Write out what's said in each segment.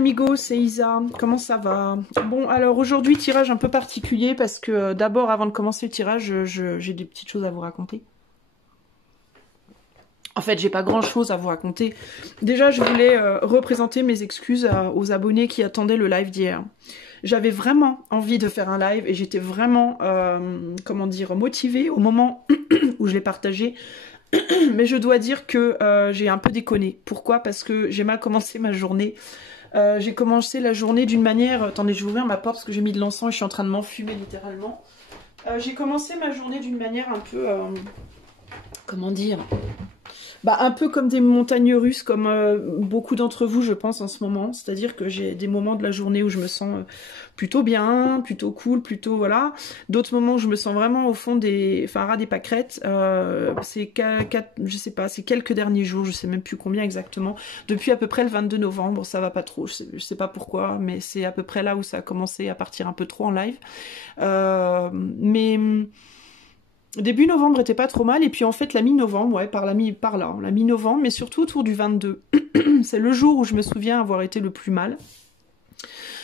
amigos, c'est Isa. Comment ça va? Bon, alors aujourd'hui, tirage un peu particulier parce que d'abord, avant de commencer le tirage, j'ai des petites choses à vous raconter. En fait, j'ai pas grand chose à vous raconter. Déjà, je voulais représenter mes excuses aux abonnés qui attendaient le live d'hier. J'avais vraiment envie de faire un live et j'étais vraiment, comment dire, motivée au moment où je l'ai partagé. Mais je dois dire que j'ai un peu déconné. Pourquoi? Parce que j'ai mal commencé ma journée. J'ai commencé la journée d'une manière... Attendez, je vais ouvrir ma porte parce que j'ai mis de l'encens et je suis en train de m'enfumer littéralement. J'ai commencé ma journée d'une manière un peu... comment dire? Bah, un peu comme des montagnes russes, comme beaucoup d'entre vous, je pense, en ce moment. C'est-à-dire que j'ai des moments de la journée où je me sens plutôt bien, plutôt cool, plutôt voilà. D'autres moments où je me sens vraiment au fond des... Enfin, ras des pâquerettes. Je sais pas, c'est quelques derniers jours, je sais même plus combien exactement. Depuis à peu près le 22 novembre, ça va pas trop. Je sais pas pourquoi, mais c'est à peu près là où ça a commencé à partir un peu trop en live. Début novembre était pas trop mal, et puis en fait la mi-novembre, ouais, par là, la mi-novembre, mais surtout autour du 22. C'est le jour où je me souviens avoir été le plus mal.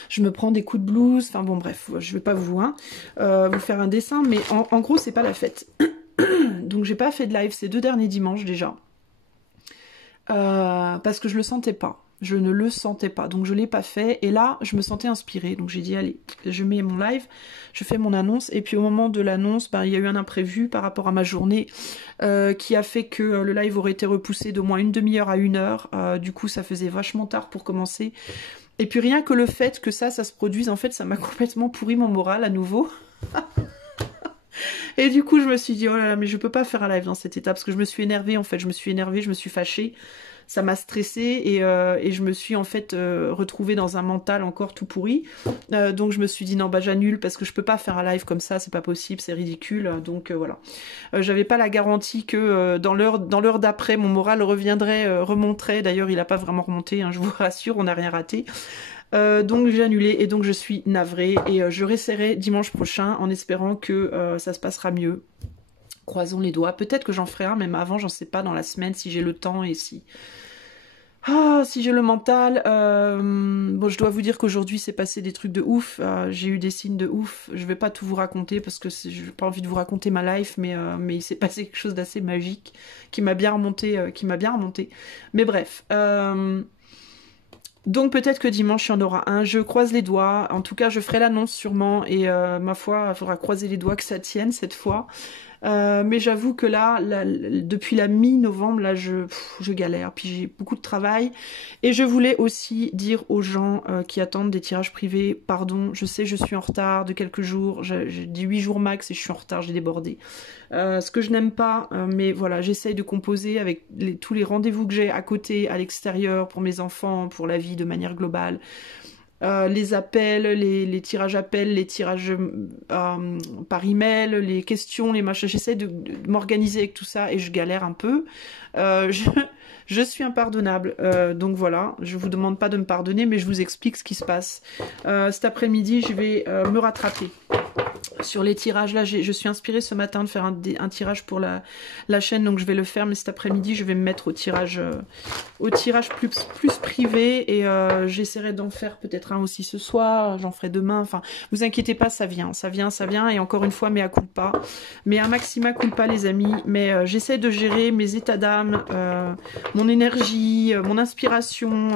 Je me prends des coups de blues, enfin bon bref, je vais pas vous faire un dessin, mais en gros c'est pas la fête. Donc j'ai pas fait de live ces 2 derniers dimanches déjà. Parce que je le sentais pas. Je ne le sentais pas, donc je l'ai pas fait, et là je me sentais inspirée, donc j'ai dit allez, je mets mon live, je fais mon annonce, et puis au moment de l'annonce, il y a eu un imprévu par rapport à ma journée, qui a fait que le live aurait été repoussé d'au moins une demi-heure à 1 heure, du coup ça faisait vachement tard pour commencer, et puis rien que le fait que ça se produise, en fait ça m'a complètement pourri mon moral à nouveau. Et du coup je me suis dit oh là là, mais je peux pas faire un live dans cet état, parce que je me suis énervée en fait, je me suis fâchée. Ça m'a stressée et je me suis en fait retrouvée dans un mental encore tout pourri. Donc je me suis dit non bah j'annule parce que je peux pas faire un live comme ça, c'est pas possible, c'est ridicule. Donc voilà. J'avais pas la garantie que dans l'heure d'après mon moral remonterait. D'ailleurs il a pas vraiment remonté, hein, je vous rassure, on n'a rien raté. Donc j'ai annulé et donc je suis navrée et je réessayerai dimanche prochain en espérant que ça se passera mieux. Croisons les doigts. Peut-être que j'en ferai un, même avant, j'en sais pas, dans la semaine, si j'ai le temps et si... Ah, si j'ai le mental. Bon, je dois vous dire qu'aujourd'hui, c'est passé des trucs de ouf. J'ai eu des signes de ouf. Je vais pas tout vous raconter parce que je n'ai pas envie de vous raconter ma life, mais il s'est passé quelque chose d'assez magique qui m'a bien remonté. Mais bref... Donc peut-être que dimanche il y en aura un, je croise les doigts, en tout cas je ferai l'annonce sûrement et ma foi il faudra croiser les doigts que ça tienne cette fois. Mais j'avoue que là, depuis la mi-novembre, là je galère, puis j'ai beaucoup de travail. Et je voulais aussi dire aux gens qui attendent des tirages privés, pardon, je sais je suis en retard de quelques jours, j'ai dit 8 jours max et je suis en retard, j'ai débordé. Ce que je n'aime pas, mais voilà, j'essaye de composer avec tous les rendez-vous que j'ai à côté, à l'extérieur, pour mes enfants, pour la vie de manière globale. Les appels, les tirages appels, les tirages par email, les questions, les machins. J'essaie de m'organiser avec tout ça et je galère un peu. Je suis impardonnable, donc voilà, je vous demande pas de me pardonner, mais je vous explique ce qui se passe. Cet après-midi, je vais me rattraper sur les tirages. Là, je suis inspirée ce matin de faire un tirage pour la chaîne, donc je vais le faire, mais cet après-midi, je vais me mettre au tirage plus privé, et j'essaierai d'en faire peut-être un aussi ce soir, j'en ferai demain, enfin, vous inquiétez pas, ça vient, et encore une fois, mea culpa, mais un maxima culpa, les amis, mais j'essaie de gérer mes états d'âme, mon énergie, mon inspiration,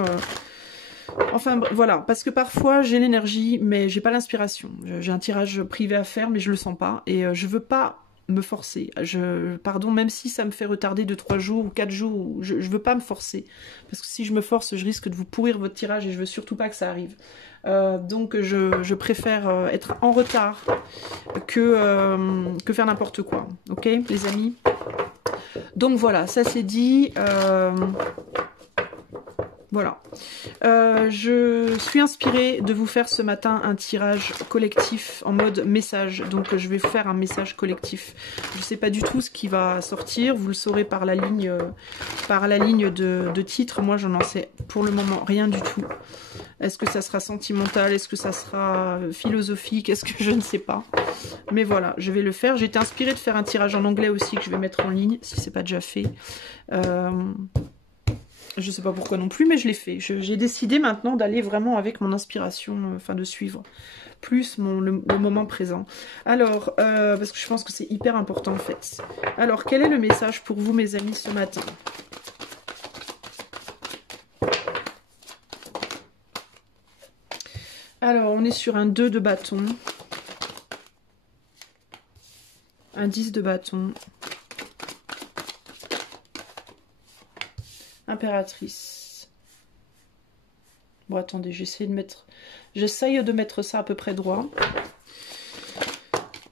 enfin voilà, parce que parfois j'ai l'énergie mais j'ai pas l'inspiration. J'ai un tirage privé à faire mais je le sens pas et je veux pas me forcer. Pardon, même si ça me fait retarder de 3 jours ou 4 jours, je veux pas me forcer. Parce que si je me force, je risque de vous pourrir votre tirage et je veux surtout pas que ça arrive. Donc je préfère être en retard que faire n'importe quoi. Ok les amis? Donc voilà, ça c'est dit. Voilà, je suis inspirée de vous faire ce matin un tirage collectif en mode message, donc je vais faire un message collectif. Je ne sais pas du tout ce qui va sortir, vous le saurez par la ligne de titre. Moi je n'en sais pour le moment rien du tout. Est-ce que ça sera sentimental, est-ce que ça sera philosophique, est-ce que je ne sais pas. Mais voilà, je vais le faire. J'ai été inspirée de faire un tirage en anglais aussi que je vais mettre en ligne, si c'est pas déjà fait. Je sais pas pourquoi non plus, mais je l'ai fait. J'ai décidé maintenant d'aller vraiment avec mon inspiration, enfin de suivre plus le moment présent. Alors, parce que je pense que c'est hyper important en fait. Alors, quel est le message pour vous, mes amis, ce matin? Alors, on est sur un 2 de bâton. Un 10 de bâton. Impératrice. Bon, attendez, j'essaye de mettre ça à peu près droit.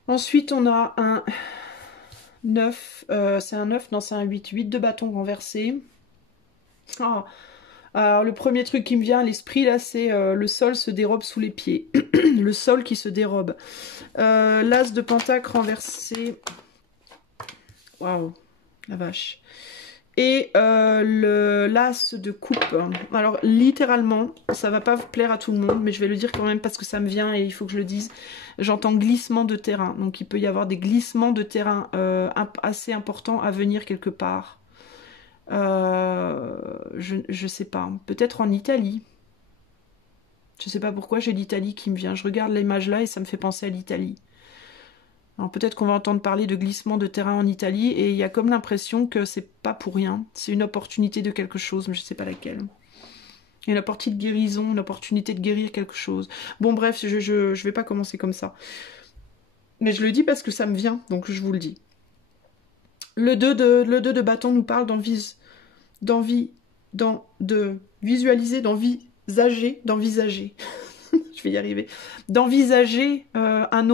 Ensuite, on a un 9. C'est un 9, non, c'est un 8. 8 de bâton renversé. Oh. Alors, le premier truc qui me vient à l'esprit, là, c'est le sol se dérobe sous les pieds. Le sol qui se dérobe. L'as de pentacle renversé. Waouh, la vache. Et l'as de coupe. Alors, littéralement, ça va pas vous plaire à tout le monde, mais je vais le dire quand même parce que ça me vient et il faut que je le dise. J'entends glissement de terrain. Donc, il peut y avoir des glissements de terrain assez importants à venir quelque part. Je sais pas. Peut-être en Italie. Je sais pas pourquoi j'ai l'Italie qui me vient. Je regarde l'image là et ça me fait penser à l'Italie. Alors peut-être qu'on va entendre parler de glissement de terrain en Italie et il y a comme l'impression que c'est pas pour rien. C'est une opportunité de quelque chose, mais je sais pas laquelle. Une opportunité de guérison, une opportunité de guérir quelque chose. Bon bref, je vais pas commencer comme ça. Mais je le dis parce que ça me vient, donc je vous le dis. Le 2 de bâton nous parle de visualiser, d'envisager. Je vais y arriver. D'envisager une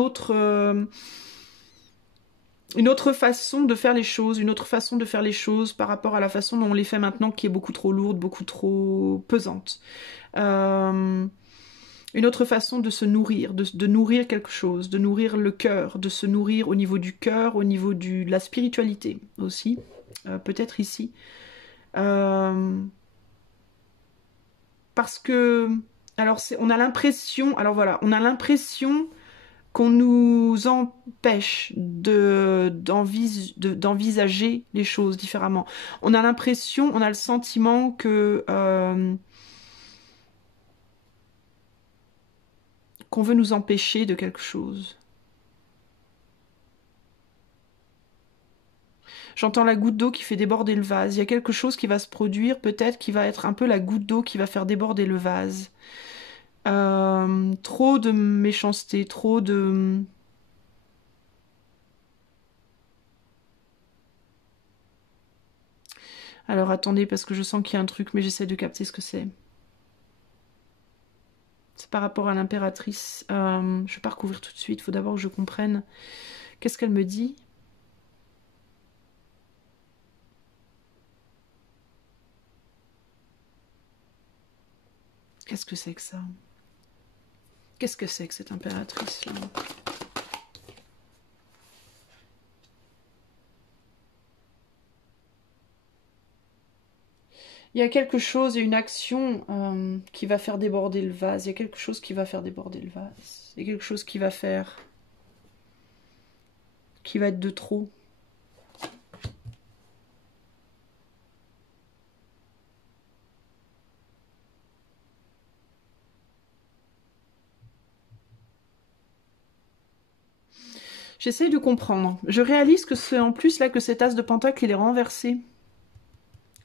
autre façon de faire les choses, par rapport à la façon dont on les fait maintenant, qui est beaucoup trop lourde, beaucoup trop pesante. Une autre façon de se nourrir, de nourrir quelque chose, de nourrir le cœur, de se nourrir au niveau du cœur, au niveau de la spiritualité aussi, peut-être ici. Parce que, alors on a l'impression, qu'on nous empêche d'envisager les choses différemment. On a l'impression, on a le sentiment que qu'on veut nous empêcher de quelque chose. J'entends la goutte d'eau qui fait déborder le vase. Il y a quelque chose qui va se produire, peut-être qui va être un peu la goutte d'eau qui va faire déborder le vase. Trop de méchanceté, trop de... Alors attendez, parce que je sens qu'il y a un truc, mais j'essaie de capter ce que c'est. C'est par rapport à l'impératrice. Je ne vais pas recouvrir tout de suite, il faut d'abord que je comprenne. Qu'est-ce qu'elle me dit? Qu'est-ce que c'est que ça? Qu'est-ce que c'est que cette impératrice-là? Il y a quelque chose, une action qui va faire déborder le vase. Il y a quelque chose qui va faire déborder le vase. Il y a quelque chose qui va faire... qui va être de trop. J'essaye de comprendre. Je réalise que c'est en plus là que cet as de pentacle il est renversé.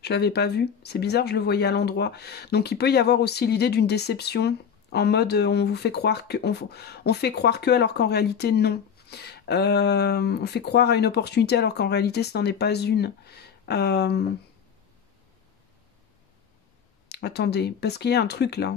Je l'avais pas vu. C'est bizarre, je le voyais à l'endroit. Donc il peut y avoir aussi l'idée d'une déception. En mode on vous fait croire que... On fait croire que alors qu'en réalité non. On fait croire à une opportunité alors qu'en réalité ce n'en est pas une. Attendez, parce qu'il y a un truc là.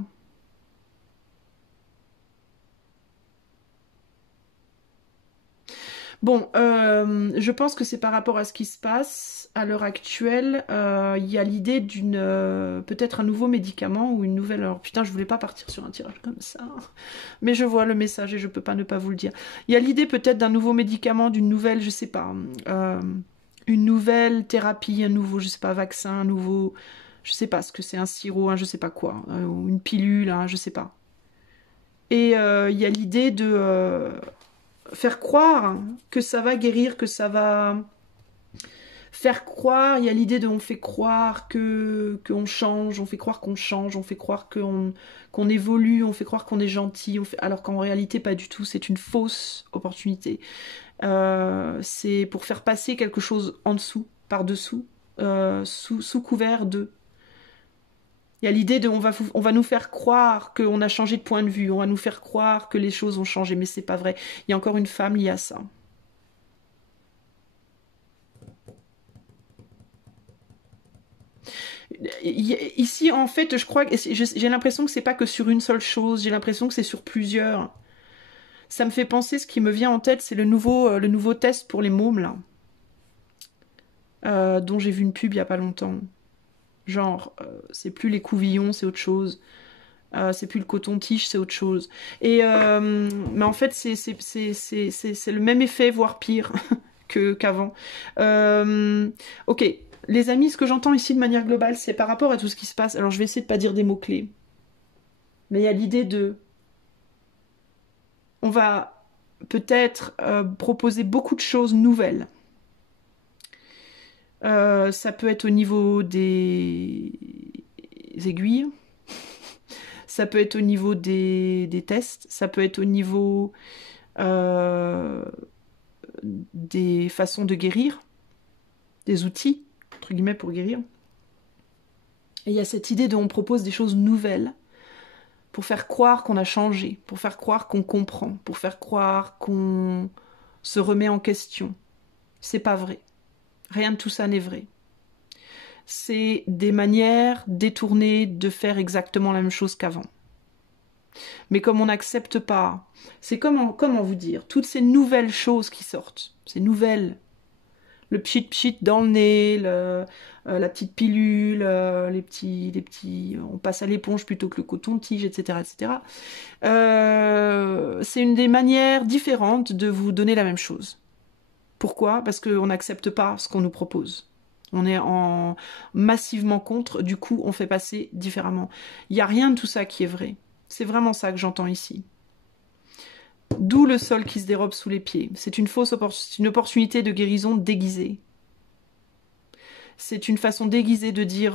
Bon, je pense que c'est par rapport à ce qui se passe à l'heure actuelle. Il y a l'idée d'une peut-être un nouveau médicament ou une nouvelle... Alors putain, je voulais pas partir sur un tirage comme ça. Mais je vois le message et je peux pas ne pas vous le dire. Il y a l'idée peut-être d'un nouveau médicament, d'une nouvelle, je sais pas, une nouvelle thérapie, un nouveau, je sais pas, vaccin, un nouveau... Je sais pas ce que c'est, un sirop, un je sais pas quoi, ou une pilule, un je sais pas. Et il y a l'idée de... faire croire que ça va guérir, que ça va faire croire, il y a l'idée de on fait croire qu'on change, on fait croire qu'on change, on fait croire qu'on évolue, on fait croire qu'on est gentil, alors qu'en réalité pas du tout, c'est une fausse opportunité. C'est pour faire passer quelque chose en dessous, par-dessous, sous couvert de. Il y a l'idée de on va nous faire croire qu'on a changé de point de vue, on va nous faire croire que les choses ont changé, mais c'est pas vrai. Il y a encore une femme liée à ça. Ici, en fait, je crois que j'ai l'impression que c'est pas que sur une seule chose, j'ai l'impression que c'est sur plusieurs. Ça me fait penser, ce qui me vient en tête, c'est le nouveau test pour les mômes, là. Dont j'ai vu une pub il y a pas longtemps. Genre, c'est plus les couvillons, c'est autre chose. C'est plus le coton-tige, c'est autre chose. Mais en fait, c'est le même effet, voire pire qu'avant. Ok, les amis, ce que j'entends ici de manière globale, c'est par rapport à tout ce qui se passe. Alors, je vais essayer de pas dire des mots-clés. Mais il y a l'idée de... On va peut-être proposer beaucoup de choses nouvelles. Ça peut être au niveau des aiguilles, ça peut être au niveau des tests, ça peut être au niveau des façons de guérir, des outils, entre guillemets, pour guérir. Et il y a cette idée de on propose des choses nouvelles pour faire croire qu'on a changé, pour faire croire qu'on comprend, pour faire croire qu'on se remet en question. C'est pas vrai. Rien de tout ça n'est vrai. C'est des manières détournées de faire exactement la même chose qu'avant. Mais comme on n'accepte pas, c'est comment vous dire, toutes ces nouvelles choses qui sortent, ces nouvelles, le pchit dans le nez, la petite pilule, les petits, on passe à l'éponge plutôt que le coton-tige, etc., etc. C'est une des manières différentes de vous donner la même chose. Pourquoi? Parce qu'on n'accepte pas ce qu'on nous propose. On est massivement contre, du coup on fait passer différemment. Il n'y a rien de tout ça qui est vrai. C'est vraiment ça que j'entends ici. D'où le sol qui se dérobe sous les pieds. C'est une opportunité de guérison déguisée. C'est une façon déguisée de dire...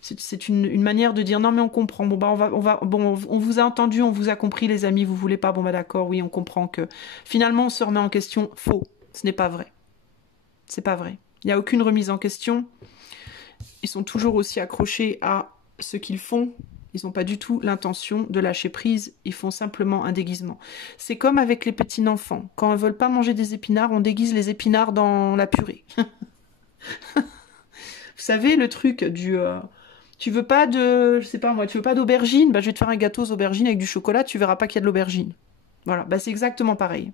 c'est une manière de dire non mais on comprend, bon bah on vous a entendu, on vous a compris les amis, vous voulez pas, bon bah d'accord, oui on comprend que finalement on se remet en question, faux, ce n'est pas vrai. C'est pas vrai. Il n'y a aucune remise en question. Ils sont toujours aussi accrochés à ce qu'ils font. Ils n'ont pas du tout l'intention de lâcher prise. Ils font simplement un déguisement. C'est comme avec les petits enfants. Quand ils ne veulent pas manger des épinards, on déguise les épinards dans la purée. Vous savez, le truc du... tu veux pas de... Je sais pas moi, tu veux pas d'aubergine? Bah, je vais te faire un gâteau aux aubergines avec du chocolat, tu verras pas qu'il y a de l'aubergine. Voilà, bah, c'est exactement pareil.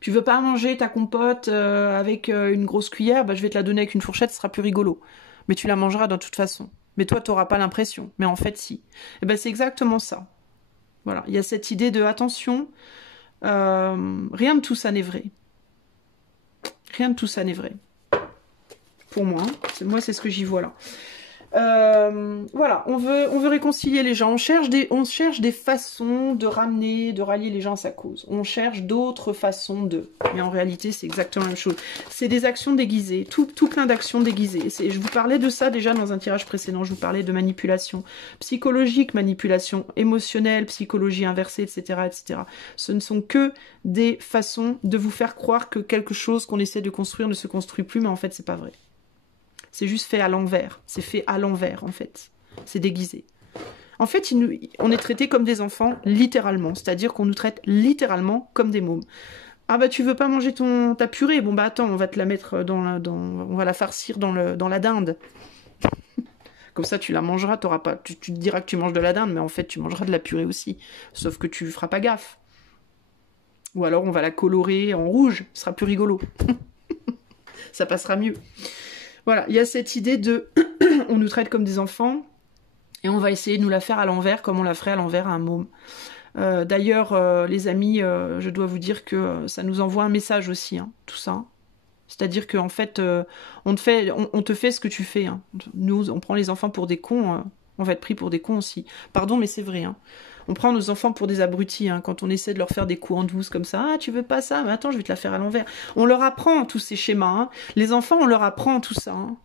Tu veux pas manger ta compote avec une grosse cuillère, bah, je vais te la donner avec une fourchette, ce sera plus rigolo. Mais tu la mangeras de toute façon. Mais toi, tu n'auras pas l'impression. Mais en fait, si. Et ben, c'est exactement ça. Voilà. Il y a cette idée de attention. Rien de tout ça n'est vrai. Rien de tout ça n'est vrai. Pour moi. Moi, c'est ce que j'y vois là. Voilà, on veut réconcilier les gens, on cherche des façons de rallier les gens à sa cause. On cherche d'autres façons de... Mais en réalité, c'est exactement la même chose. C'est des actions déguisées, tout plein d'actions déguisées. Je vous parlais de ça déjà dans un tirage précédent, je vous parlais de manipulation psychologique, manipulation émotionnelle, psychologie inversée, etc., etc. Ce ne sont que des façons de vous faire croire que quelque chose qu'on essaie de construire ne se construit plus, mais en fait, c'est pas vrai. C'est juste fait à l'envers. C'est fait à l'envers, en fait. C'est déguisé. En fait, on est traités comme des enfants, littéralement. C'est-à-dire qu'on nous traite littéralement comme des mômes. Ah bah, tu veux pas manger ta purée? Bon bah attends, on va te la mettre on va la farcir dans la dinde. Comme ça, tu la mangeras, t'auras pas... Tu te diras que tu manges de la dinde, mais en fait, tu mangeras de la purée aussi. Sauf que tu feras pas gaffe. Ou alors, on va la colorer en rouge. Ce sera plus rigolo. Ça passera mieux. Voilà, il y a cette idée de on nous traite comme des enfants et on va essayer de nous la faire à l'envers comme on la ferait à l'envers à un môme. D'ailleurs, les amis, je dois vous dire que ça nous envoie un message aussi, hein, tout ça. C'est-à-dire qu'en fait, on te fait ce que tu fais. Hein. Nous, on prend les enfants pour des cons, on va être pris pour des cons aussi. Pardon, mais c'est vrai. Hein. On prend nos enfants pour des abrutis, hein, quand on essaie de leur faire des coups en douce comme ça. Ah, tu veux pas ça? Mais attends, je vais te la faire à l'envers. On leur apprend tous ces schémas. Hein. Les enfants, on leur apprend tout ça. Hein.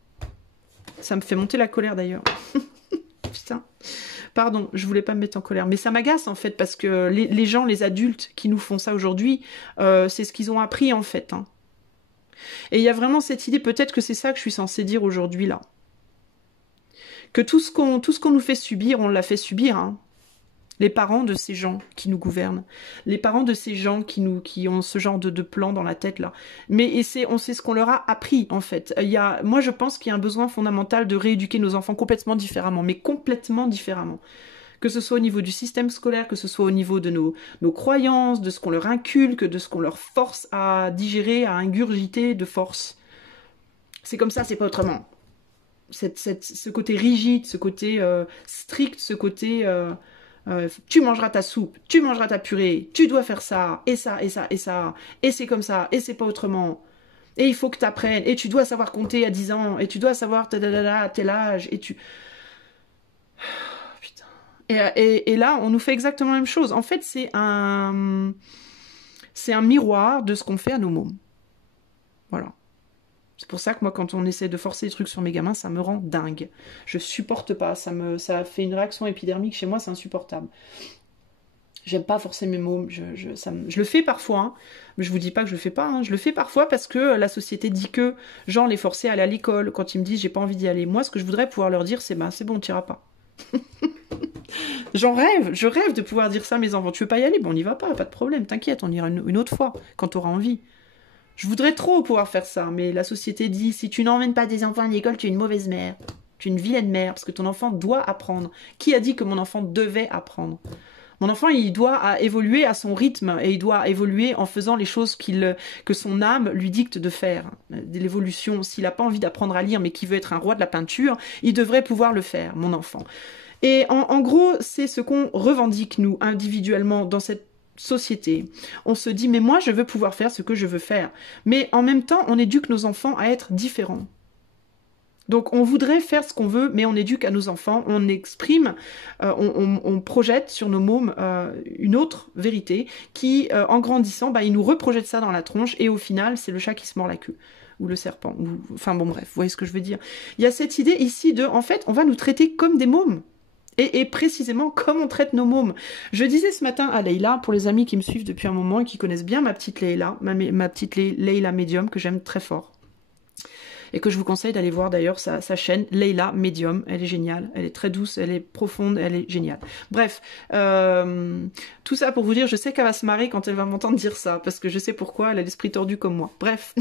Ça me fait monter la colère d'ailleurs. Putain. Pardon, je voulais pas me mettre en colère. Mais ça m'agace en fait, parce que les gens, les adultes qui nous font ça aujourd'hui, c'est ce qu'ils ont appris en fait. Hein. Et il y a vraiment cette idée, peut-être que c'est ça que je suis censée dire aujourd'hui là. Que tout ce qu'on nous fait subir, on l'a fait subir. Hein. Les parents de ces gens qui nous gouvernent, les parents de ces gens qui ont ce genre de plan dans la tête là. Mais on sait ce qu'on leur a appris en fait. Moi je pense qu'il y a un besoin fondamental de rééduquer nos enfants complètement différemment, mais complètement différemment. Que ce soit au niveau du système scolaire, que ce soit au niveau de nos croyances, de ce qu'on leur inculque, de ce qu'on leur force à digérer, à ingurgiter de force. C'est comme ça, c'est pas autrement. Ce côté rigide, ce côté strict, ce côté... tu mangeras ta soupe, tu mangeras ta purée, tu dois faire ça, et ça, et ça, et ça, et c'est comme ça, et c'est pas autrement. Et il faut que tu apprennes, et tu dois savoir compter à 10 ans, et tu dois savoir à tel âge, et tu... Putain. Et là, on nous fait exactement la même chose. En fait, c'est un miroir de ce qu'on fait à nos mômes. Voilà. C'est pour ça que moi, quand on essaie de forcer des trucs sur mes gamins, ça me rend dingue. Je supporte pas. Ça fait une réaction épidermique chez moi, c'est insupportable. J'aime pas forcer mes mômes. Je le fais parfois, hein, mais je vous dis pas que je le fais pas. Hein. Je le fais parfois parce que la société dit que, genre, les forcer à aller à l'école. Quand ils me disent j'ai pas envie d'y aller. Moi, ce que je voudrais pouvoir leur dire, c'est bah, c'est bon, t'iras pas. J'en rêve. Je rêve de pouvoir dire ça à mes enfants. Tu veux pas y aller? Bon, on n'y va pas, pas de problème. T'inquiète, on ira une autre fois, quand t'auras envie. Je voudrais trop pouvoir faire ça, mais la société dit, si tu n'emmènes pas tes enfants à l'école, tu es une mauvaise mère. Tu es une vilaine mère, parce que ton enfant doit apprendre. Qui a dit que mon enfant devait apprendre? Mon enfant, il doit évoluer à son rythme, et il doit évoluer en faisant les choses que son âme lui dicte de faire. De l'évolution, s'il n'a pas envie d'apprendre à lire, mais qu'il veut être un roi de la peinture, il devrait pouvoir le faire, mon enfant. Et en gros, c'est ce qu'on revendique, nous, individuellement, dans cette société. On se dit, mais moi, je veux pouvoir faire ce que je veux faire. Mais en même temps, on éduque nos enfants à être différents. Donc, on voudrait faire ce qu'on veut, mais on éduque à nos enfants, on exprime, on projette sur nos mômes une autre vérité qui, en grandissant, bah, il nous reprojette ça dans la tronche, et au final, c'est le chat qui se mord la queue. Ou le serpent. Enfin bon, bref, vous voyez ce que je veux dire. Il y a cette idée ici de, en fait, on va nous traiter comme des mômes. Et précisément comme on traite nos mômes. Je disais ce matin à Leïla, pour les amis qui me suivent depuis un moment et qui connaissent bien ma petite Leïla, ma petite Leïla Medium, que j'aime très fort. Et que je vous conseille d'aller voir d'ailleurs sa chaîne, Leïla Medium. Elle est géniale, elle est très douce, elle est profonde, elle est géniale. Bref, tout ça pour vous dire, je sais qu'elle va se marrer quand elle va m'entendre dire ça, parce que je sais pourquoi, elle a l'esprit tordu comme moi. Bref.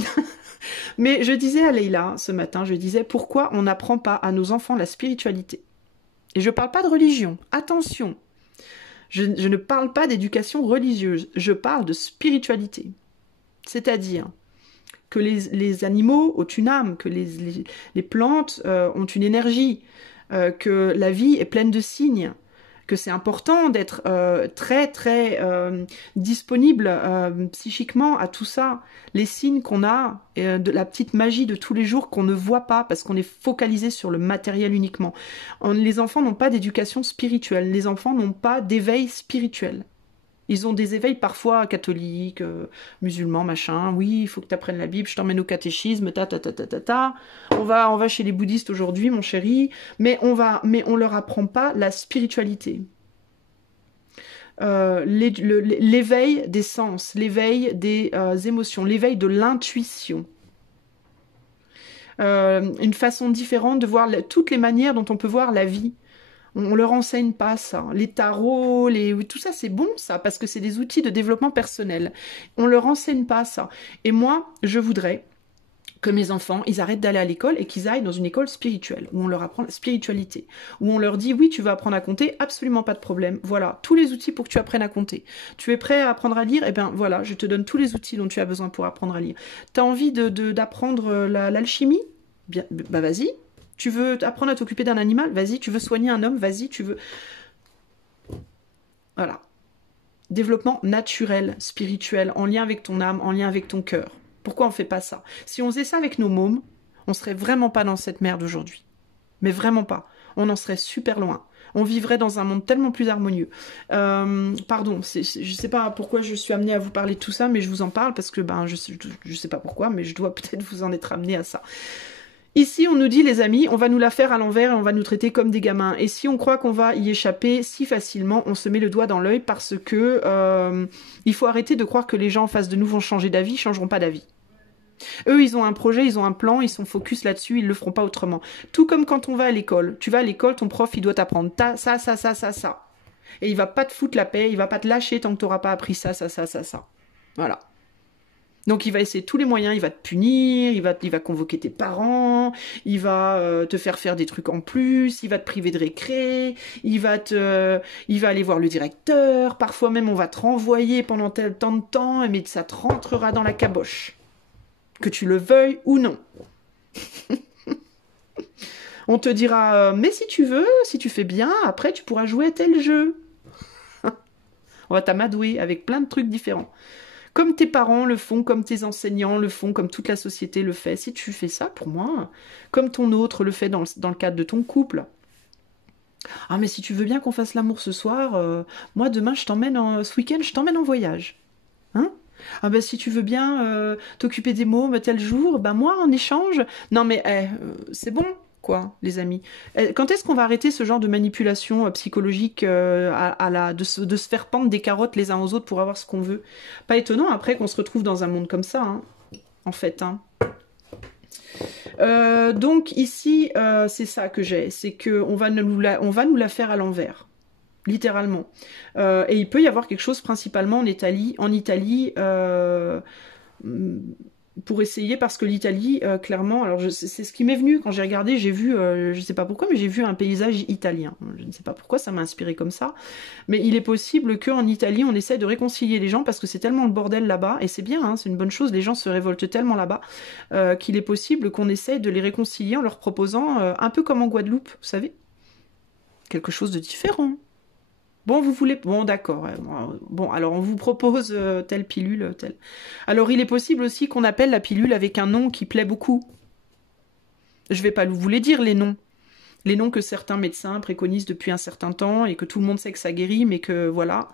Mais je disais à Leïla ce matin, je disais, pourquoi on n'apprend pas à nos enfants la spiritualité? Et je ne parle pas de religion, attention, je ne parle pas d'éducation religieuse, je parle de spiritualité. C'est-à-dire que les animaux ont une âme, que les plantes ont une énergie, que la vie est pleine de signes, que c'est important d'être très très disponible psychiquement à tout ça, les signes qu'on a, de la petite magie de tous les jours qu'on ne voit pas parce qu'on est focalisé sur le matériel uniquement. Les enfants n'ont pas d'éducation spirituelle, les enfants n'ont pas d'éveil spirituel. Ils ont des éveils parfois catholiques, musulmans, machin. Oui, il faut que tu apprennes la Bible, je t'emmène au catéchisme, On va chez les bouddhistes aujourd'hui, mon chéri, mais on leur apprend pas la spiritualité. L'éveil des sens, l'éveil des émotions, l'éveil de l'intuition. Une façon différente de voir toutes les manières dont on peut voir la vie. On leur enseigne pas ça. Les tarots, tout ça, c'est bon, ça, parce que c'est des outils de développement personnel. On leur enseigne pas ça. Et moi, je voudrais que mes enfants, ils arrêtent d'aller à l'école et qu'ils aillent dans une école spirituelle, où on leur apprend la spiritualité, où on leur dit, oui, tu vas apprendre à compter, absolument pas de problème. Voilà, tous les outils pour que tu apprennes à compter. Tu es prêt à apprendre à lire? Eh bien, voilà, je te donne tous les outils dont tu as besoin pour apprendre à lire. Tu as envie d'apprendre l'alchimie? Bien, bah vas-y. Tu veux apprendre à t'occuper d'un animal? Vas-y. Tu veux soigner un homme? Vas-y. Tu veux... Voilà. Développement naturel, spirituel, en lien avec ton âme, en lien avec ton cœur. Pourquoi on ne fait pas ça? Si on faisait ça avec nos mômes, on serait vraiment pas dans cette merde aujourd'hui. Mais vraiment pas. On en serait super loin. On vivrait dans un monde tellement plus harmonieux. Pardon, je sais pas pourquoi je suis amenée à vous parler de tout ça, mais je vous en parle parce que ben je sais pas pourquoi, mais je dois peut-être vous en être amenée à ça. Ici, on nous dit, les amis, on va nous la faire à l'envers et on va nous traiter comme des gamins. Et si on croit qu'on va y échapper si facilement, on se met le doigt dans l'œil parce que il faut arrêter de croire que les gens en face de nous vont changer d'avis, ils changeront pas d'avis. Eux, ils ont un projet, ils ont un plan, ils sont focus là-dessus, ils le feront pas autrement. Tout comme quand on va à l'école. Tu vas à l'école, ton prof, il doit t'apprendre ça. Et il va pas te foutre la paix, il va pas te lâcher tant que tu n'auras pas appris ça. Voilà. Donc il va essayer tous les moyens, il va te punir, il va convoquer tes parents, il va te faire des trucs en plus, il va te priver de récré, il va aller voir le directeur, parfois même on va te renvoyer pendant tel temps de temps, mais ça te rentrera dans la caboche. Que tu le veuilles ou non. On te dira, mais si tu veux, si tu fais bien, après tu pourras jouer à tel jeu. On va t'amadouer avec plein de trucs différents. Comme tes parents le font, comme tes enseignants le font, comme toute la société le fait. Si tu fais ça, pour moi, comme ton autre le fait dans le cadre de ton couple. Ah, mais si tu veux bien qu'on fasse l'amour ce soir, moi demain, ce week-end, je t'emmène en voyage. Hein? Ah ben si tu veux bien t'occuper des mômes tel jour, ben moi en échange... Non mais c'est bon, quoi, les amis. Quand est-ce qu'on va arrêter ce genre de manipulation psychologique de se faire pendre des carottes les uns aux autres pour avoir ce qu'on veut? Pas étonnant après qu'on se retrouve dans un monde comme ça, hein, en fait. Hein. Donc ici, c'est ça que j'ai, c'est qu'on va nous la faire à l'envers. Littéralement. Et il peut y avoir quelque chose principalement en Italie pour essayer, parce que l'Italie, clairement, alors c'est ce qui m'est venu quand j'ai regardé, j'ai vu, je sais pas pourquoi, mais j'ai vu un paysage italien. Je ne sais pas pourquoi, ça m'a inspiré comme ça. Mais il est possible qu'en Italie, on essaie de réconcilier les gens parce que c'est tellement le bordel là-bas, et c'est bien, hein, c'est une bonne chose, les gens se révoltent tellement là-bas, qu'il est possible qu'on essaie de les réconcilier en leur proposant, un peu comme en Guadeloupe, vous savez, quelque chose de différent. Bon, vous voulez... Bon, d'accord. Bon, alors on vous propose telle pilule, telle... Alors, il est possible aussi qu'on appelle la pilule avec un nom qui plaît beaucoup. Je vais pas vous les dire, les noms. Les noms que certains médecins préconisent depuis un certain temps et que tout le monde sait que ça guérit, mais que, voilà...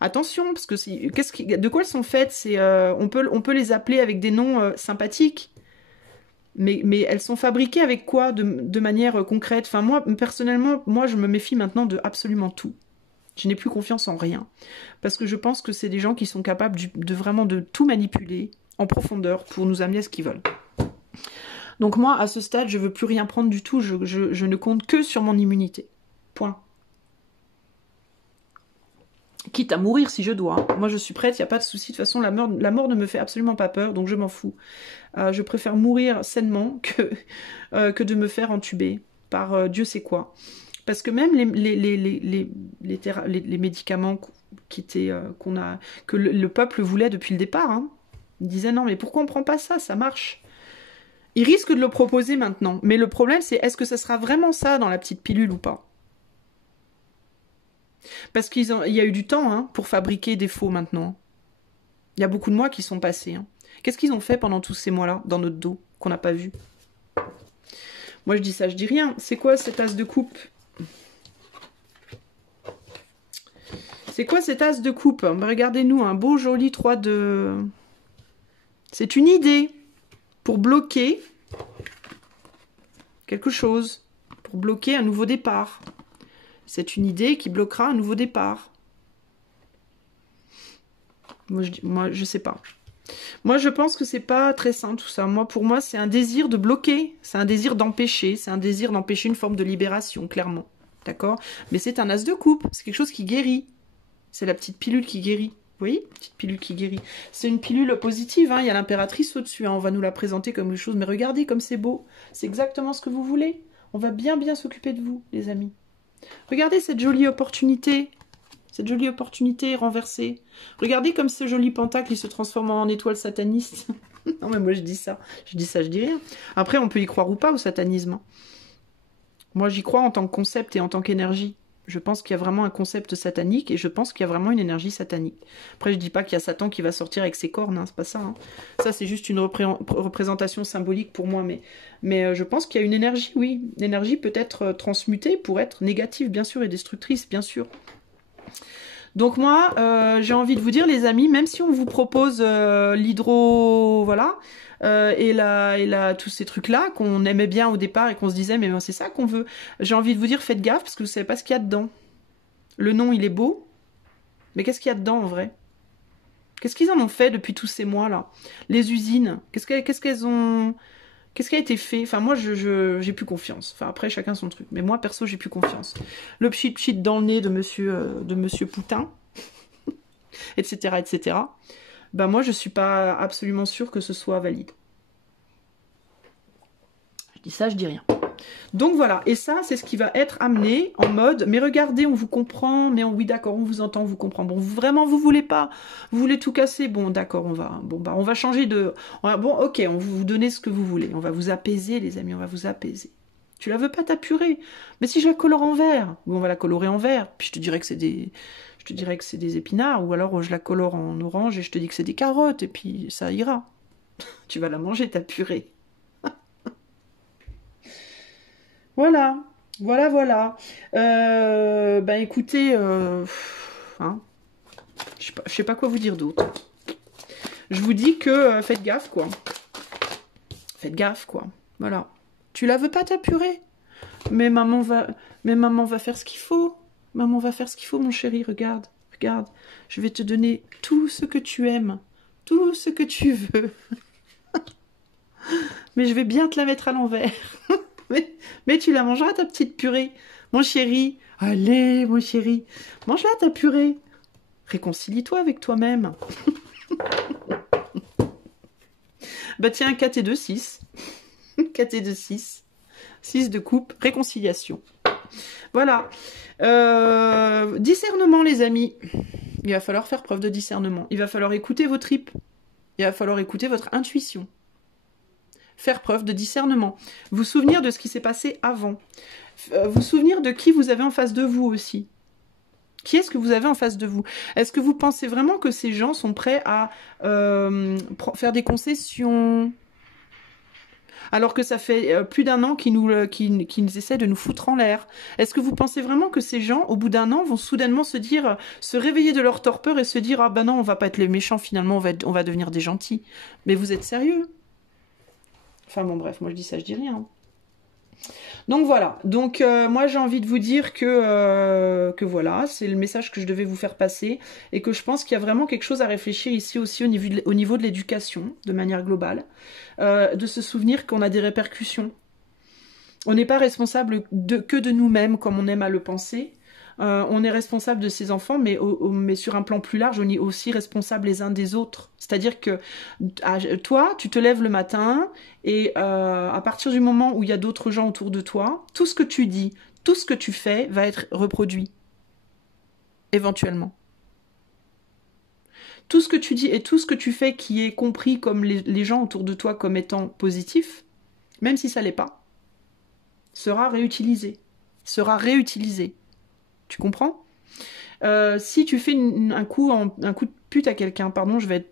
Attention, parce que de quoi elles sont faites? On peut les appeler avec des noms sympathiques. Mais elles sont fabriquées avec quoi de manière concrète? Enfin, moi, personnellement, je me méfie maintenant de absolument tout. Je n'ai plus confiance en rien. Parce que je pense que c'est des gens qui sont capables vraiment de tout manipuler en profondeur pour nous amener à ce qu'ils veulent. Donc moi, à ce stade, je ne veux plus rien prendre du tout. Je ne compte que sur mon immunité. Point. Quitte à mourir si je dois. Moi, je suis prête, il n'y a pas de souci. De toute façon, la mort ne me fait absolument pas peur, donc je m'en fous. Je préfère mourir sainement que de me faire entuber par Dieu sait quoi. Parce que même les médicaments que le peuple voulait depuis le départ, hein, il disait non, mais pourquoi on prend pas ça? Ça marche. Ils risquent de le proposer maintenant. Mais le problème, c'est est-ce que ça sera vraiment ça dans la petite pilule ou pas? Parce qu'il y a eu du temps hein, pour fabriquer des faux maintenant. Il y a beaucoup de mois qui sont passés. Hein. Qu'est-ce qu'ils ont fait pendant tous ces mois-là dans notre dos qu'on n'a pas vu? Moi, je dis ça, je dis rien. C'est quoi cette as de coupe? C'est quoi cette as de coupe? Regardez-nous, un beau joli 3 de... C'est une idée pour bloquer quelque chose, pour bloquer un nouveau départ. C'est une idée qui bloquera un nouveau départ. Moi, je sais pas. Moi, je pense que c'est pas très sain tout ça. Pour moi, c'est un désir de bloquer, c'est un désir d'empêcher, c'est un désir d'empêcher une forme de libération, clairement. D'accord? Mais c'est un as de coupe, c'est quelque chose qui guérit. C'est la petite pilule qui guérit. Vous voyez? Petite pilule qui guérit. C'est une pilule positive, hein. Il y a l'impératrice au-dessus, hein. On va nous la présenter comme une chose. Mais regardez comme c'est beau. C'est exactement ce que vous voulez. On va bien s'occuper de vous, les amis. Regardez cette jolie opportunité. Cette jolie opportunité renversée. Regardez comme ce joli pentacle, il se transforme en étoile sataniste. Non mais moi je dis ça. Je dis rien. Après, on peut y croire ou pas au satanisme. Moi j'y crois en tant que concept et en tant qu'énergie. Je pense qu'il y a vraiment un concept satanique et je pense qu'il y a vraiment une énergie satanique. Après, je dis pas qu'il y a Satan qui va sortir avec ses cornes, hein, c'est pas ça. Hein. Ça, c'est juste une représentation symbolique pour moi, mais je pense qu'il y a une énergie, oui. L'énergie peut être transmutée pour être négative, bien sûr, et destructrice, bien sûr. Donc moi, j'ai envie de vous dire, les amis, même si on vous propose l'hydro, voilà, tous ces trucs-là qu'on aimait bien au départ et qu'on se disait, mais ben, c'est ça qu'on veut. J'ai envie de vous dire, faites gaffe parce que vous savez pas ce qu'il y a dedans. Le nom, il est beau, mais qu'est-ce qu'il y a dedans en vrai? Qu'est-ce qu'ils en ont fait depuis tous ces mois-là? Les usines, qu'est-ce qu'elles ont... Qu'est-ce qui a été fait? Enfin, moi, j'ai plus confiance. Enfin, après, chacun son truc. Mais moi, perso, j'ai plus confiance. Le pchit-pchit dans le nez de monsieur Poutin, etc., etc. Ben, moi, je suis pas absolument sûre que ce soit valide. Je dis ça, je dis rien. Donc voilà, et ça, c'est ce qui va être amené en mode, mais regardez, on vous comprend, mais oui, d'accord, on vous entend, on vous comprend. Bon, vraiment, vous voulez pas, vous voulez tout casser, bon, d'accord, on va changer de... Bon, ok, on va vous donner ce que vous voulez, on va vous apaiser, les amis, on va vous apaiser. Tu la veux pas, ta purée? Mais si je la colore en vert, ou on va la colorer en vert, puis je te dirais que c'est des épinards, ou alors je la colore en orange et je te dis que c'est des carottes, et puis ça ira. Tu vas la manger, ta purée. Voilà, voilà. Ben écoutez, hein, je sais pas quoi vous dire d'autre. Je vous dis que faites gaffe, quoi. Faites gaffe, quoi. Voilà. Tu la veux pas, ta purée? Mais maman va faire ce qu'il faut. Maman va faire ce qu'il faut, mon chéri. Regarde, regarde. Je vais te donner tout ce que tu aimes. Tout ce que tu veux. Mais je vais bien te la mettre à l'envers. Mais tu la mangeras, ta petite purée. Mon chéri. Allez, mon chéri. Mange-la, ta purée. Réconcilie-toi avec toi-même. Bah tiens, 4 et 2, 6. 4 et 2, 6. 6 de coupe, réconciliation. Voilà. Discernement, les amis. Il va falloir faire preuve de discernement. Il va falloir écouter vos tripes. Il va falloir écouter votre intuition. Faire preuve de discernement. Vous souvenir de ce qui s'est passé avant. Vous souvenir de qui vous avez en face de vous aussi. Qui est-ce que vous avez en face de vous? Est-ce que vous pensez vraiment que ces gens sont prêts à faire des concessions? Alors que ça fait plus d'un an qu'ils nous essaient de nous foutre en l'air. Est-ce que vous pensez vraiment que ces gens, au bout d'un an, vont soudainement se réveiller de leur torpeur et se dire « Ah ben non, on va pas être les méchants, finalement, on va devenir des gentils. » Mais vous êtes sérieux? Enfin bon, bref, moi je dis ça, je dis rien. Donc voilà, donc moi j'ai envie de vous dire que voilà, c'est le message que je devais vous faire passer et que je pense qu'il y a vraiment quelque chose à réfléchir ici aussi au niveau de l'éducation, de manière globale, de se souvenir qu'on a des répercussions. On n'est pas responsable que de nous-mêmes comme on aime à le penser. On est responsable de ses enfants, mais sur un plan plus large, on est aussi responsable les uns des autres. C'est-à-dire que toi, tu te lèves le matin et à partir du moment où il y a d'autres gens autour de toi, tout ce que tu dis, tout ce que tu fais va être reproduit. Éventuellement. Tout ce que tu dis et tout ce que tu fais qui est compris comme les gens autour de toi comme étant positif, même si ça l'est pas, sera réutilisé. Sera réutilisé. Tu comprends? Si tu fais un coup de pute à quelqu'un, pardon, je vais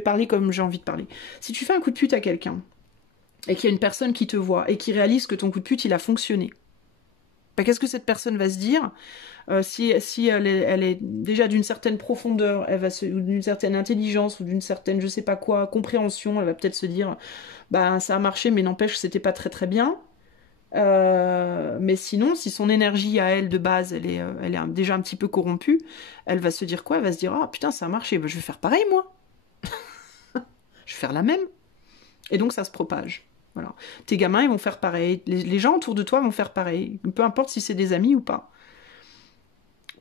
parler comme j'ai envie de parler. Si tu fais un coup de pute à quelqu'un, et qu'il y a une personne qui te voit, et qui réalise que ton coup de pute, il a fonctionné, ben, qu'est-ce que cette personne va se dire? Si elle est déjà d'une certaine profondeur, ou d'une certaine intelligence, ou d'une certaine, je sais pas quoi, compréhension, elle va peut-être se dire, bah ça a marché, mais n'empêche que c'était pas très très bien. Mais sinon, si son énergie à elle de base, elle est déjà un petit peu corrompue, elle va se dire quoi? Elle va se dire, ah putain, ça a marché, ben, je vais faire pareil moi. Je vais faire la même. Et donc ça se propage. Voilà. Tes gamins, ils vont faire pareil. Les gens autour de toi vont faire pareil. Peu importe si c'est des amis ou pas.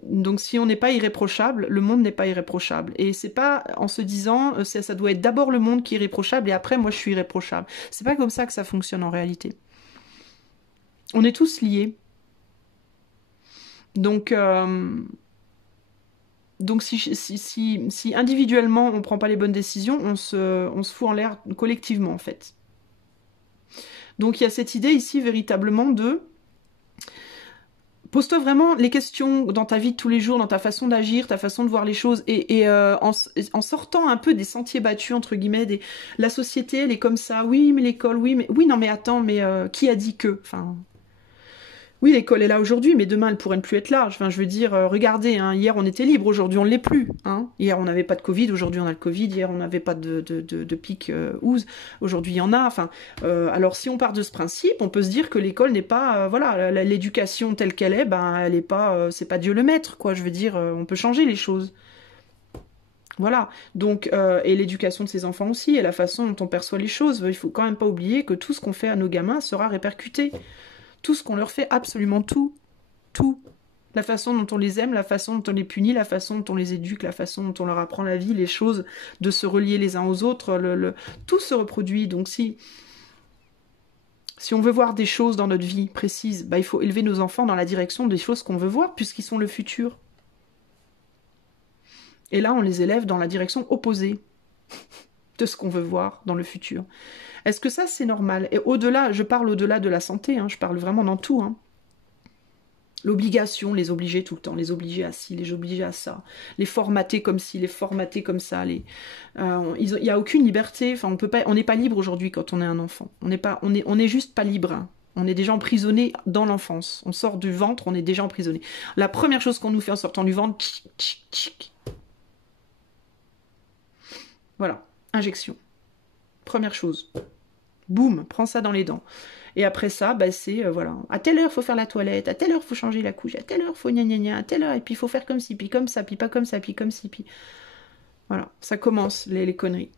Donc si on n'est pas irréprochable, le monde n'est pas irréprochable. Et c'est pas en se disant, ça doit être d'abord le monde qui est irréprochable et après moi je suis irréprochable. C'est pas comme ça que ça fonctionne en réalité. On est tous liés. Donc si individuellement on ne prend pas les bonnes décisions, on se fout en l'air collectivement en fait. Donc il y a cette idée ici véritablement de Pose-toi vraiment les questions dans ta vie de tous les jours, dans ta façon d'agir, ta façon de voir les choses, et en sortant un peu des sentiers battus, entre guillemets, la société, elle est comme ça, oui, mais l'école, oui, mais... Oui, non, mais attends, mais qui a dit que... Enfin... Oui, l'école est là aujourd'hui, mais demain, elle pourrait ne plus être là. Enfin, je veux dire, regardez, hein, hier, on était libre, aujourd'hui, on ne l'est plus. Hein. Hier, on n'avait pas de Covid, aujourd'hui, on a le Covid. Hier, on n'avait pas de pic ouse, aujourd'hui, il y en a. Enfin, alors, si on part de ce principe, on peut se dire que l'école n'est pas... voilà, l'éducation telle qu'elle est, ben, elle est pas... c'est pas Dieu le maître, quoi. Je veux dire, on peut changer les choses. Voilà, donc, et l'éducation de ses enfants aussi, et la façon dont on perçoit les choses. Il faut quand même pas oublier que tout ce qu'on fait à nos gamins sera répercuté. Tout ce qu'on leur fait, absolument tout. Tout. La façon dont on les aime, la façon dont on les punit, la façon dont on les éduque, la façon dont on leur apprend la vie, les choses, de se relier les uns aux autres, tout se reproduit. Donc si on veut voir des choses dans notre vie précises, bah, il faut élever nos enfants dans la direction des choses qu'on veut voir, puisqu'ils sont le futur. Et là, on les élève dans la direction opposée de ce qu'on veut voir dans le futur. Est-ce que ça, c'est normal? Et au-delà, je parle au-delà de la santé, hein, je parle vraiment dans tout. Hein. L'obligation, les obliger tout le temps, les obliger à ci, les obliger à ça, les formater comme ci, les formater comme ça. Il n'y a aucune liberté, enfin, on n'est pas libre aujourd'hui quand on est un enfant. On est juste pas libre. Hein. On est déjà emprisonné dans l'enfance. On sort du ventre, on est déjà emprisonné. La première chose qu'on nous fait en sortant du ventre, tchic, tchic, tchic. Voilà, injection. Première chose. Boum, prends ça dans les dents. Et après ça, bah, c'est, voilà, à telle heure, il faut faire la toilette, à telle heure, il faut changer la couche, à telle heure, il faut gna gna gna, à telle heure, et puis il faut faire comme ci, puis comme ça, puis pas comme ça, puis comme ci, puis... Voilà, ça commence, les conneries.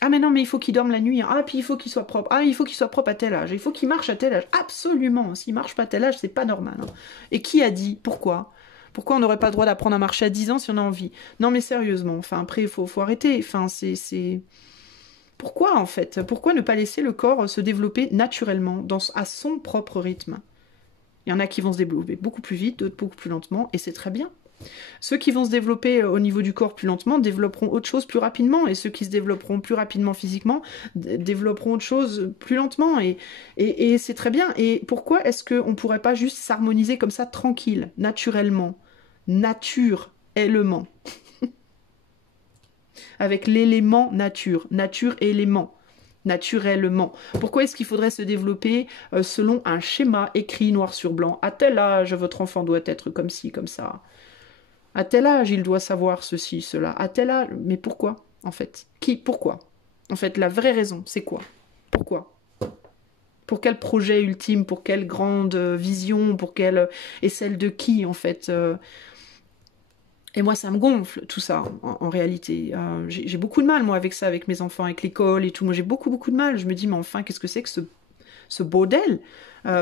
Ah mais non, mais il faut qu'il dorme la nuit, hein. Ah, puis il faut qu'il soit propre, ah, il faut qu'il soit propre à tel âge, il faut qu'il marche à tel âge, absolument, s'il marche pas à tel âge, c'est pas normal. Hein. Et qui a dit? Pourquoi? Pourquoi on n'aurait pas le droit d'apprendre à marcher à 10 ans si on a envie? Non mais sérieusement, enfin, après, il faut arrêter, enfin, c'est... Pourquoi en fait? Pourquoi ne pas laisser le corps se développer naturellement, à son propre rythme? Il y en a qui vont se développer beaucoup plus vite, d'autres beaucoup plus lentement, et c'est très bien. Ceux qui vont se développer au niveau du corps plus lentement développeront autre chose plus rapidement, et ceux qui se développeront plus rapidement physiquement développeront autre chose plus lentement, et c'est très bien. Et pourquoi est-ce qu'on ne pourrait pas juste s'harmoniser comme ça, tranquille, naturellement, naturellement avec l'élément nature, nature-élément, naturellement. Pourquoi est-ce qu'il faudrait se développer selon un schéma écrit noir sur blanc? À tel âge, votre enfant doit être comme ci, comme ça. À tel âge, il doit savoir ceci, cela. À tel âge, mais pourquoi, en fait? Pourquoi? En fait, la vraie raison, c'est quoi? Pourquoi? Pour quel projet ultime? Pour quelle grande vision? Et celle de qui, en fait? Et moi, ça me gonfle, tout ça, en réalité. J'ai beaucoup de mal, moi, avec ça, avec mes enfants, avec l'école et tout. Moi, j'ai beaucoup, beaucoup de mal. Je me dis, mais enfin, qu'est-ce que c'est que ce bordel?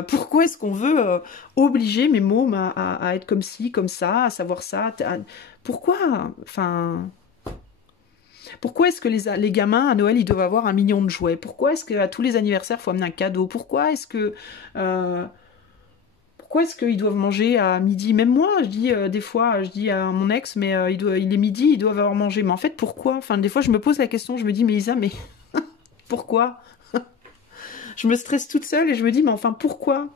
Pourquoi est-ce qu'on veut obliger mes mômes à être comme ci, comme ça, à savoir ça? Pourquoi? Enfin... Pourquoi est-ce que les gamins, à Noël, ils doivent avoir 1 million de jouets? Pourquoi est-ce qu'à tous les anniversaires, il faut amener un cadeau? Pourquoi est-ce que... Pourquoi est-ce qu'ils doivent manger à midi? Même moi, je dis des fois, je dis à mon ex, mais il est midi, ils doivent avoir mangé. Mais en fait, pourquoi? Enfin, des fois, je me pose la question, je me dis, mais Isa, mais pourquoi? Je me stresse toute seule et je me dis, mais enfin, pourquoi?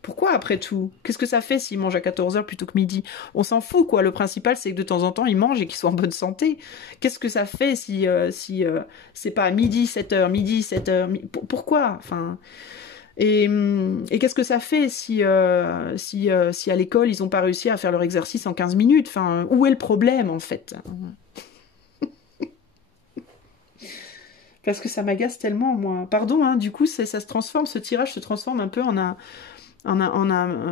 Pourquoi après tout? Qu'est-ce que ça fait s'ils mangent à 14 heures plutôt que midi? On s'en fout, quoi. Le principal, c'est que de temps en temps, ils mangent et qu'ils soient en bonne santé. Qu'est-ce que ça fait si c'est pas à midi, 7 heures, midi, 7 heures? Pourquoi? Enfin... Et qu'est-ce que ça fait si à l'école, ils n'ont pas réussi à faire leur exercice en 15 minutes? Enfin, où est le problème, en fait? Parce que ça m'agace tellement, moi. Pardon, hein, du coup, ça se transforme, ce tirage se transforme un peu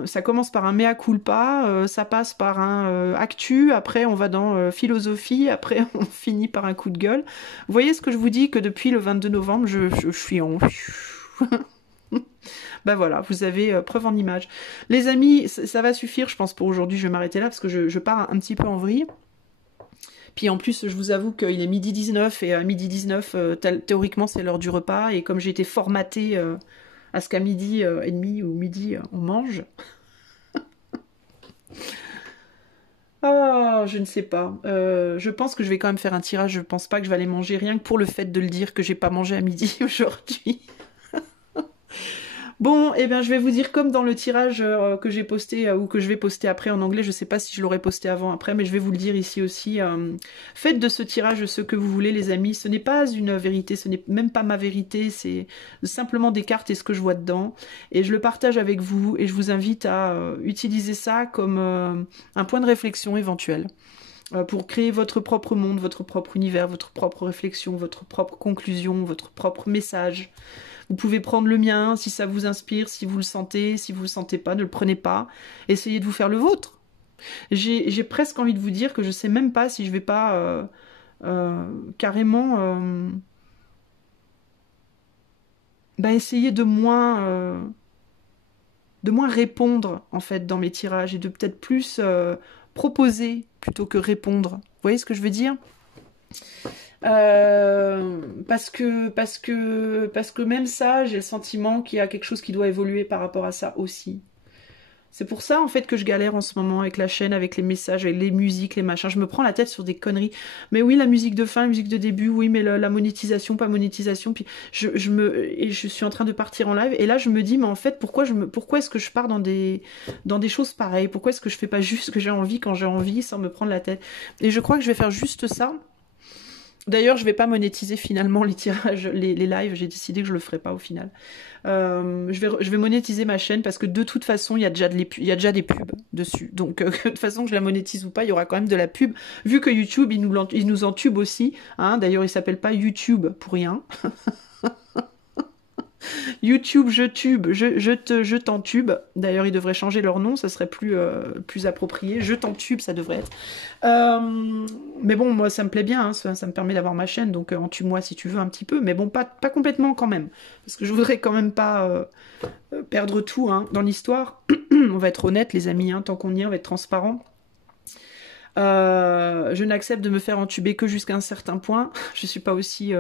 ça commence par un mea culpa, ça passe par un actu, après on va dans philosophie, après on finit par un coup de gueule. Vous voyez ce que je vous dis, que depuis le 22 novembre, je suis en... Ben voilà, vous avez preuve en image. Les amis, ça va suffire, je pense, pour aujourd'hui. Je vais m'arrêter là parce que je pars un petit peu en vrille. Puis en plus, je vous avoue qu'il est midi 19 et à midi 19, théoriquement, c'est l'heure du repas. Et comme j'ai été formatée à ce qu'à midi et demi ou midi, on mange. Oh, je ne sais pas. Je pense que je vais quand même faire un tirage. Je pense pas que je vais aller manger rien que pour le fait de le dire que j'ai pas mangé à midi aujourd'hui. Bon, eh bien, je vais vous dire comme dans le tirage que j'ai posté ou que je vais poster après en anglais. Je sais pas si je l'aurais posté avant, après, mais je vais vous le dire ici aussi. Faites de ce tirage ce que vous voulez, les amis. Ce n'est pas une vérité, ce n'est même pas ma vérité. C'est simplement des cartes et ce que je vois dedans. Et je le partage avec vous et je vous invite à utiliser ça comme un point de réflexion éventuel. Pour créer votre propre monde, votre propre univers, votre propre réflexion, votre propre conclusion, votre propre message. Vous pouvez prendre le mien si ça vous inspire, si vous le sentez, si vous le sentez pas, ne le prenez pas. Essayez de vous faire le vôtre. J'ai presque envie de vous dire que je sais même pas si je vais pas carrément essayer de moins répondre en fait dans mes tirages et de peut-être plus proposer plutôt que répondre. Vous voyez ce que je veux dire? Parce que même ça, j'ai le sentiment qu'il y a quelque chose qui doit évoluer par rapport à ça aussi. C'est pour ça en fait que je galère en ce moment avec la chaîne, avec les messages, avec les musiques, les machins. Je me prends la tête sur des conneries. Mais oui, la musique de fin, la musique de début, oui, mais la monétisation, pas monétisation. Puis je suis en train de partir en live et là je me dis mais en fait pourquoi est-ce que je pars dans des choses pareilles? Pourquoi est-ce que je fais pas juste ce que j'ai envie quand j'ai envie sans me prendre la tête? Et je crois que je vais faire juste ça. D'ailleurs, je vais pas monétiser finalement les tirages, les lives. J'ai décidé que je le ferai pas au final. Je vais monétiser ma chaîne parce que de toute façon, il y a déjà des pubs dessus. Donc, de toute façon, que je la monétise ou pas, il y aura quand même de la pub. Vu que YouTube, il nous entube aussi. Hein. D'ailleurs, il s'appelle pas YouTube pour rien. YouTube, je t'entube. D'ailleurs, ils devraient changer leur nom, ça serait plus approprié. Je t'entube, ça devrait être. Mais bon, moi, ça me plaît bien, hein, ça me permet d'avoir ma chaîne, donc entube-moi si tu veux un petit peu, mais bon, pas complètement quand même, parce que je voudrais quand même pas perdre tout hein, dans l'histoire. On va être honnête, les amis, hein, tant qu'on y est, on va être transparent. Je n'accepte de me faire entuber que jusqu'à un certain point. Je suis pas aussi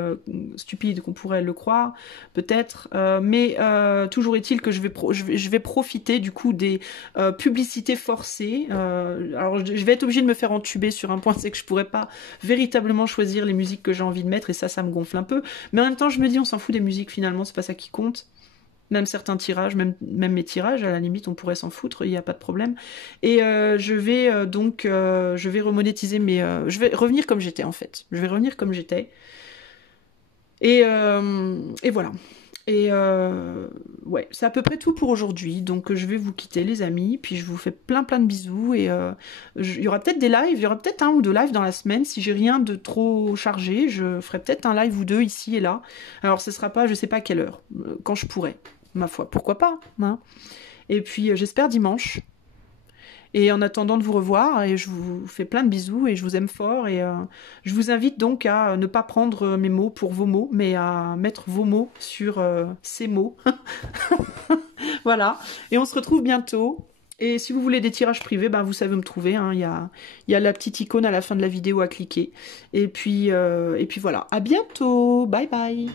stupide qu'on pourrait le croire, peut-être. Mais toujours est-il que je vais profiter du coup des publicités forcées. Alors je vais être obligée de me faire entuber sur un point, c'est que je pourrais pas véritablement choisir les musiques que j'ai envie de mettre et ça me gonfle un peu. Mais en même temps, je me dis, on s'en fout des musiques finalement, c'est pas ça qui compte. Même certains tirages, même mes tirages, à la limite, on pourrait s'en foutre, il n'y a pas de problème. Et je vais je vais remonétiser je vais revenir comme j'étais en fait. Je vais revenir comme j'étais. Et voilà. Et ouais, c'est à peu près tout pour aujourd'hui. Donc je vais vous quitter les amis, puis je vous fais plein de bisous. Et il y aura peut-être des lives, il y aura peut-être un ou deux lives dans la semaine. Si j'ai rien de trop chargé, je ferai peut-être un live ou deux ici et là. Alors ce sera pas, je sais pas à quelle heure, quand je pourrai. Ma foi, pourquoi pas hein. Et puis j'espère dimanche. Et en attendant de vous revoir, et je vous fais plein de bisous et je vous aime fort. Et je vous invite donc à ne pas prendre mes mots pour vos mots, mais à mettre vos mots sur ces mots. Voilà. Et on se retrouve bientôt. Et si vous voulez des tirages privés, ben vous savez où me trouver. Hein. Il y a la petite icône à la fin de la vidéo à cliquer. Et puis voilà. À bientôt. Bye bye.